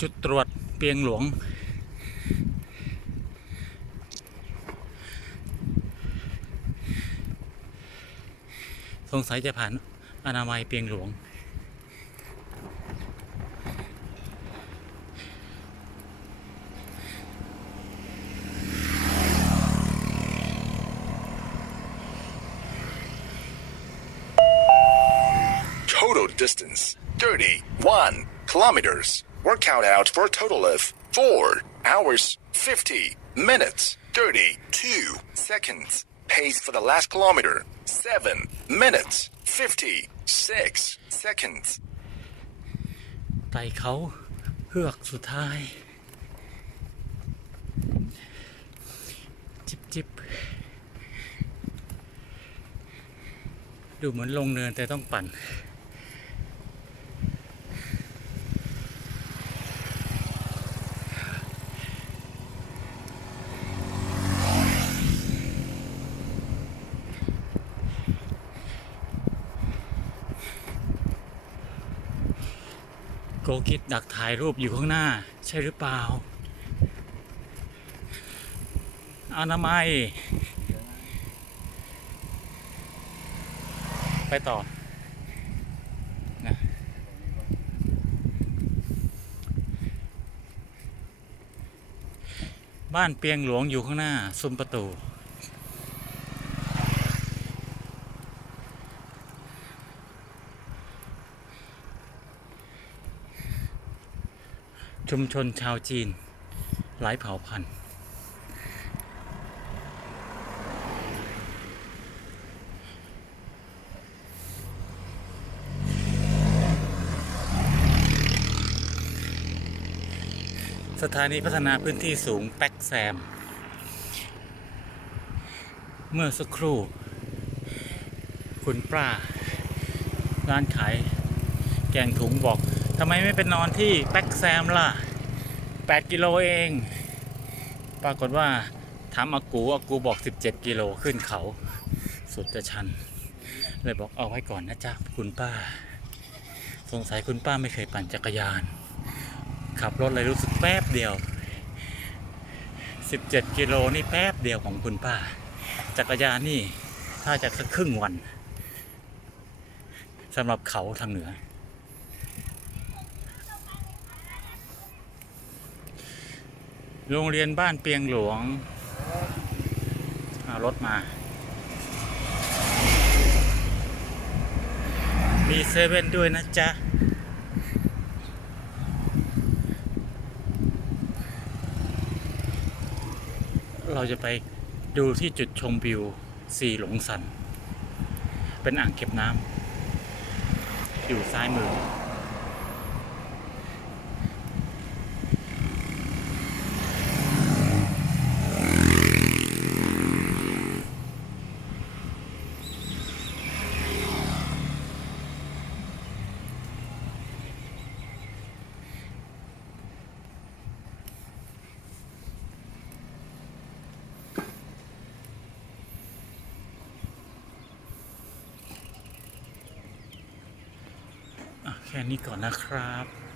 จุดตรวจเปียงหลวง สงสัยจะผ่านอนามัยเปียงหลวง Total distance 31 kilometers. Workout out for a total of 4 hours 50 minutes 32 seconds. Pace for the last kilometer 7 minutes 56 seconds. ไต่เขาเฮือกสุดท้าย จิบจิบดูเหมือนลงเนินแต่ต้องปั่น โกกิดดักถ่ายรูปอยู่ข้างหน้า ใช่หรือเปล่า อนามัย ไปต่อนะบ้านเปียงหลวงอยู่ข้างหน้า ซุ้มประตู ชุมชนชาวจีน หลายเผ่าพันธุ์ สถานีพัฒนาพื้นที่สูงแป๊กแซม เมื่อสักครู่ คุณป้า ร้านขายแกงถุงบอก ทำไมไม่เป็นนอนที่แป๊กแซมล่ะ 8 กิโลเอง ปรากฏว่าถามอากูอากูบอก 17 กิโลขึ้นเขา สุดจะชัน เลยบอกเอาไว้ก่อนนะจ๊ะ คุณป้า สงสัยคุณป้าไม่เคยปั่นจักรยาน ขับรถเลยรู้สึกแป๊บเดียว 17 กิโลนี่แป๊บเดียวของคุณป้า จักรยานนี่ถ้าจะครึ่งวันสำหรับเขาทางเหนือ โรงเรียนบ้านเปียงหลวงารถมา มีเซเว่นด้วยนะจ๊ะ เราจะไปดูที่จุดชมวิวสีหลงสัน เป็นอ่างเก็บน้ำ อยู่ซ้ายมือ แค่นี้ก่อนนะครับ